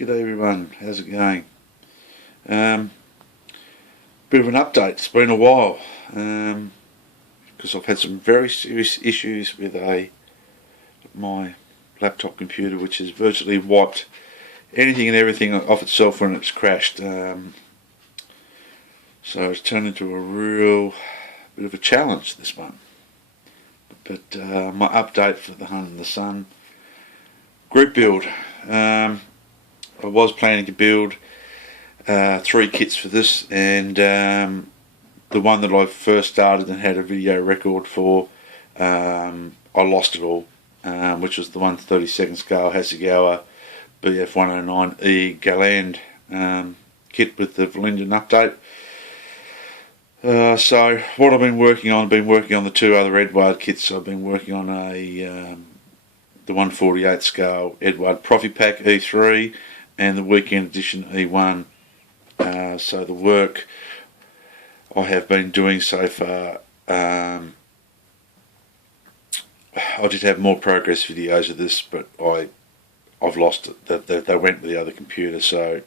G'day everyone, how's it going? Bit of an update, it's been a while because I've had some very serious issues with my laptop computer, which has virtually wiped anything and everything off itself when it's crashed. So it's turned into a real bit of a challenge, this one. But my update for the Hunt and the Sun group build. I was planning to build 3 kits for this, and the one that I first started and had a video record for, I lost it all, which was the 1/32 scale Hasegawa BF109E Galand kit with the Verlinden update. So what I've been working on, the 2 other Eduard kits. I've been working on the 1/48 scale Eduard Profipack E3 and the weekend edition E1. So the work I have been doing so far, I did have more progress videos of this, but I've lost it. They went with the other computer, so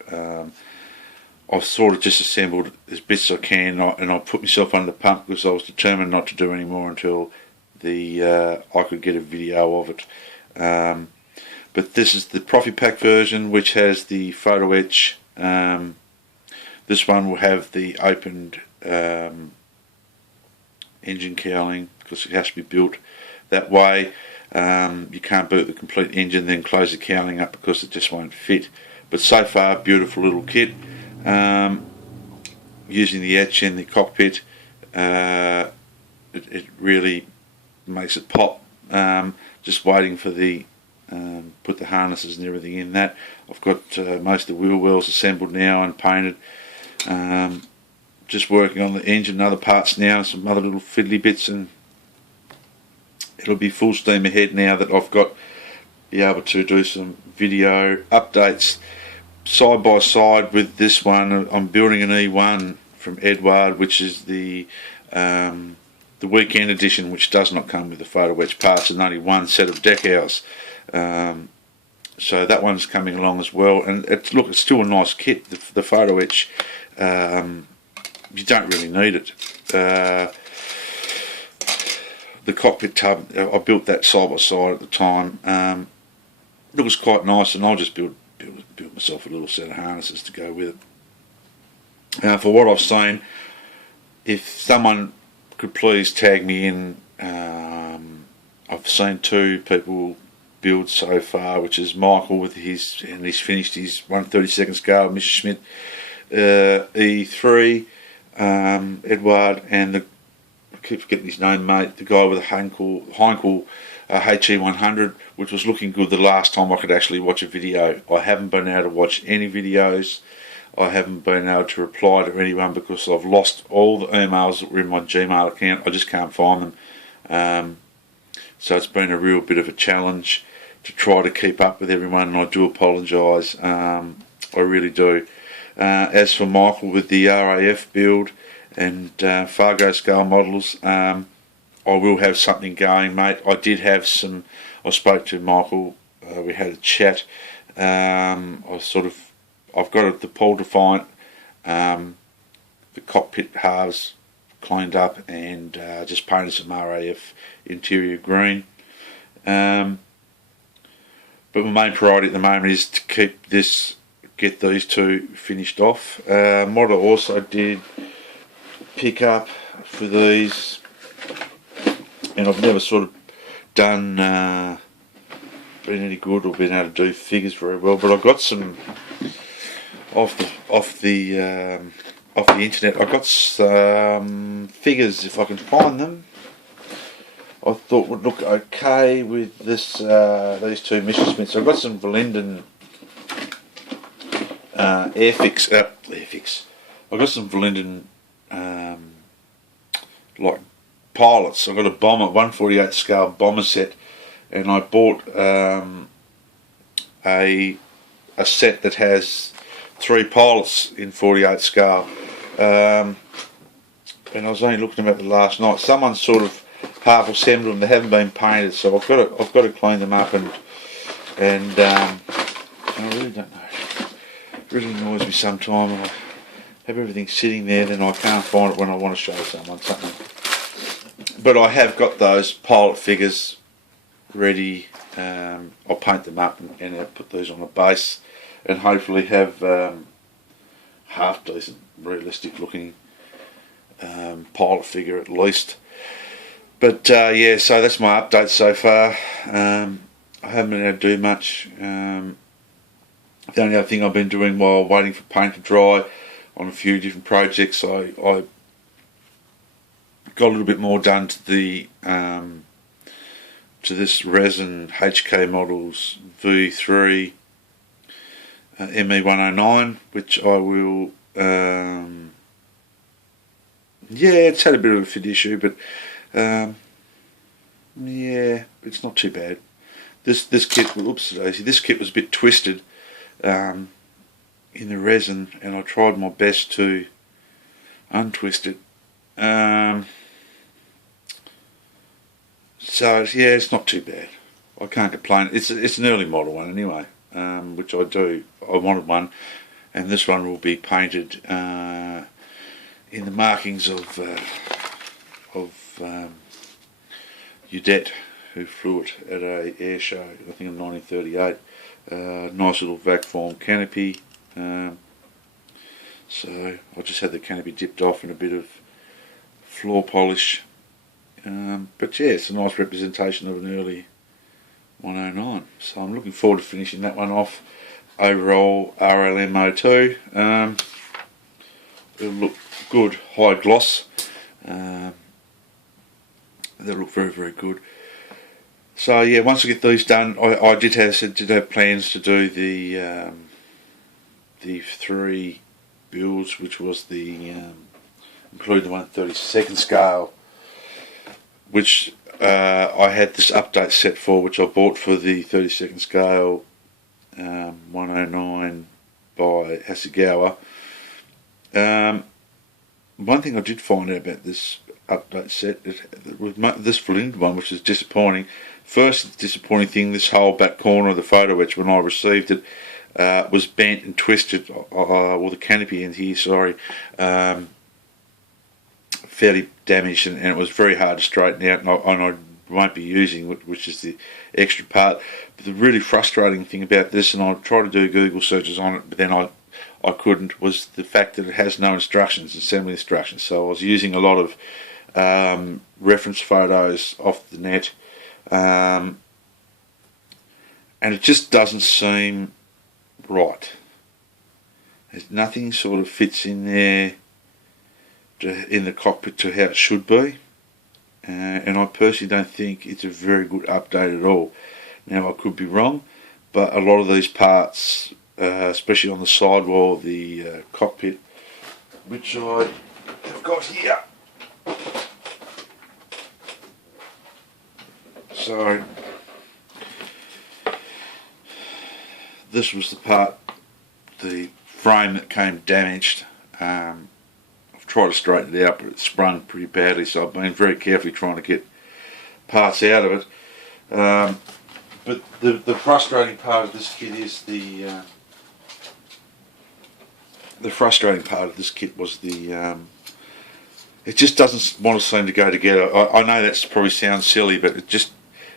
I've sort of just assembled as best as I can, and I put myself under the pump because I was determined not to do any more until I could get a video of it. But this is the Profipack version, which has the photo etch. This one will have the opened engine cowling because it has to be built that way. You can't boot the complete engine then close the cowling up because it just won't fit. But so far, beautiful little kit. Using the etch in the cockpit, it really makes it pop. Just waiting for the put the harnesses and everything in that. I've got most of the wheel wells assembled now and painted. Just working on the engine and other parts now, some other little fiddly bits, and it'll be full steam ahead now that I've be able to do some video updates side by side with this one. I'm building an E1 from Eduard, which is the weekend edition, which does not come with the photo etch parts and only one set of decals. So that one's coming along as well, and look, it's still a nice kit. The photo etch, you don't really need it. The cockpit tub, I built that side by side at the time. It was quite nice, and I'll just build myself a little set of harnesses to go with it. For what I've seen, if someone could please tag me in, I've seen 2 people build so far, which is Michael with he's finished his 1/32 scale Messerschmitt E3, Eduard, and I keep forgetting his name, mate, the guy with the Heinkel HE100, which was looking good the last time I could actually watch a video. I haven't been able to watch any videos. I haven't been able to reply to anyone because I've lost all the emails that were in my Gmail account. I just can't find them. So it's been a real bit of a challenge to try to keep up with everyone, and I do apologise. I really do. As for Michael with the RAF build and Fargo scale models, I will have something going, mate. I spoke to Michael, we had a chat. I've got the Paul Defiant, the cockpit halves cleaned up, and just painted some RAF interior green. But my main priority at the moment is to get these 2 finished off. What I also did pick up for these, and I've never sort of been any good or been able to do figures very well, but I got some off the internet. I got some figures, if I can find them, I thought would look okay with this these 2 Messerschmitts. I've got some Verlinden Airfix. I've got some Verlinden like pilots. I've got a bomber 1/48 scale bomber set, and I bought a set that has 3 pilots in 48 scale. And I was only looking at them last night. Someone sort of half assembled them. They haven't been painted, so I've got to clean them up, and I really don't know. really annoys me sometimes. I have everything sitting there, then I can't find it when I want to show someone something. But I have got those pilot figures ready. I'll paint them up and I'll put these on a base and hopefully have half decent, realistic looking pilot figure at least. But yeah, so that's my update so far. I haven't been able to do much. The only other thing I've been doing while waiting for paint to dry on a few different projects, I got a little bit more done to the to this resin HK Models V3 ME109, which I will. Yeah, it's had a bit of a fit issue, but yeah, it's not too bad. This kit, oops, Daisy, this kit was a bit twisted in the resin, and I tried my best to untwist it. So yeah, it's not too bad. I can't complain. It's an early model one anyway, which I do. I wanted one, and this one will be painted in the markings of Udet, who flew it at a air show, I think in 1938. Nice little vac form canopy. So I just had the canopy dipped off in a bit of floor polish. But yeah, it's a nice representation of an early 109. So I'm looking forward to finishing that one off. Overall RLM02. It'll look good, high gloss. They'll look very, very good. So yeah, once I get these done, I did have plans to do the 3 builds, which was the including the 1/32 scale, which I had this update set for, which I bought for the 32nd scale 109 by Hasegawa. One thing I did find out about this update set, it was this Flint one, which is disappointing. First disappointing thing, this whole back corner of the photo etch when I received it was bent and twisted, or the canopy end here, sorry, fairly damaged, and it was very hard to straighten out, and I won't be using, which is the extra part. But the really frustrating thing about this, and I tried to do Google searches on it, but then I couldn't, was the fact that it has no instructions, assembly instructions. So I was using a lot of reference photos off the net, and it just doesn't seem right. There's nothing sort of fits in there in the cockpit to how it should be, and I personally don't think it's a very good update at all. Now I could be wrong, but a lot of these parts, especially on the sidewall of the cockpit, which I have got here. So this was the part, the frame that came damaged. I've tried to straighten it out, but it sprung pretty badly, so I've been very carefully trying to get parts out of it. But the frustrating part of this kit is the frustrating part of this kit was the it just doesn't want to seem to go together. I know that probably sounds silly, but it just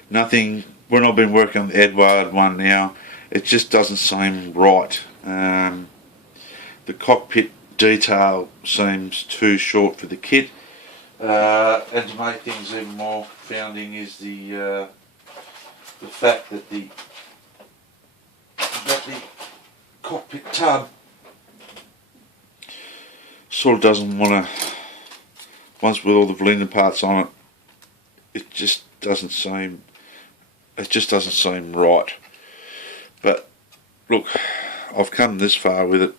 nothing. When I've been working on the Eduard one now, it just doesn't seem right. The cockpit detail seems too short for the kit, and to make things even more confounding is the fact that the cockpit tub sort of doesn't want to, once with all the Verlinden parts on it, it just doesn't seem right. But look, I've come this far with it.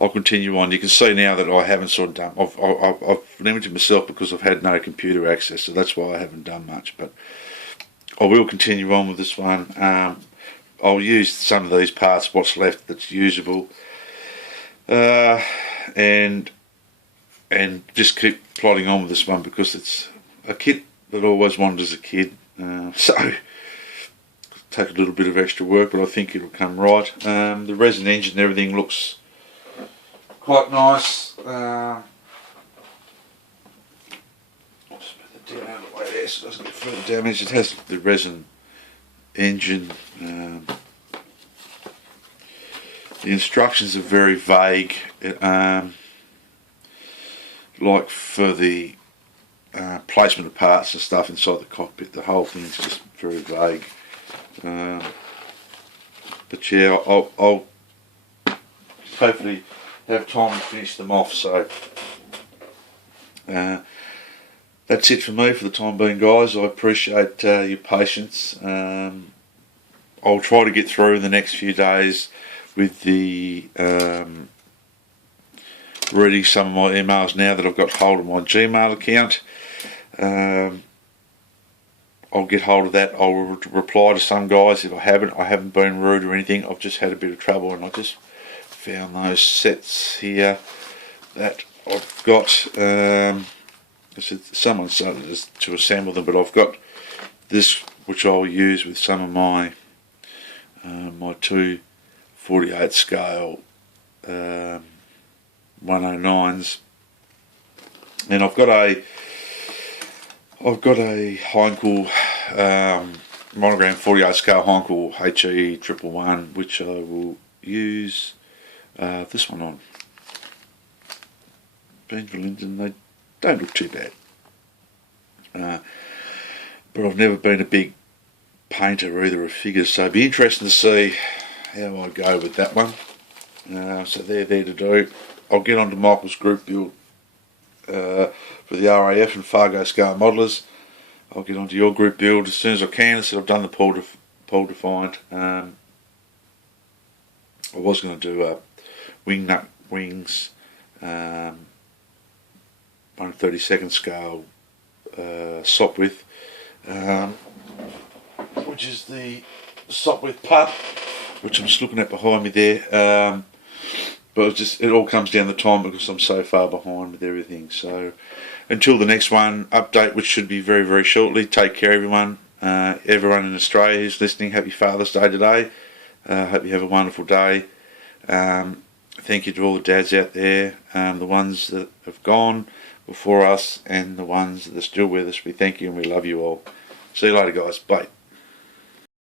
I'll continue on. You can see now that I haven't sort of done. I've limited myself because I've had no computer access, so that's why I haven't done much. But I will continue on with this one. I'll use some of these parts, what's left that's usable, and just keep plodding on with this one because it's a kit that I always wanted as a kid. So it take a little bit of extra work, but I think it'll come right. The resin engine and everything looks quite nice. I'll just put the down out of the way there so it doesn't get further damage. It has the resin engine. The instructions are very vague, like for the placement of parts and stuff inside the cockpit. The whole thing's just very vague. But yeah, I'll hopefully have time to finish them off. So that's it for me for the time being, guys. I appreciate your patience. I'll try to get through in the next few days with the reading some of my emails now that I've got hold of my Gmail account. I'll get hold of that. I'll reply to some guys if I haven't been rude or anything. I've just had a bit of trouble, and I just found those sets here that I've got. Someone started to assemble them, but I've got this which I'll use with some of my my 2/48 scale 109s, and I've got a Heinkel monogram 48 scale Heinkel HE 111, which I will use this one on. Benjamin Linden, they don't look too bad, but I've never been a big painter either of figures, so it'd be interesting to see how I go with that one. So they're there to do. I'll get onto Michael's group build for the RAF and Fargo scale modelers. I'll get onto your group build as soon as I can. So I've done the Paul Defiant. I was going to do wing nut wings, 1/32 scale Sopwith, which is the Sopwith pup, which I'm just looking at behind me there. But it all comes down to time because I'm so far behind with everything. So until the next one update, which should be very, very shortly, take care everyone. Everyone in Australia who's listening, happy Father's Day today. Hope you have a wonderful day. Thank you to all the dads out there, the ones that have gone before us and the ones that are still with us. We thank you and we love you all. See you later, guys. Bye.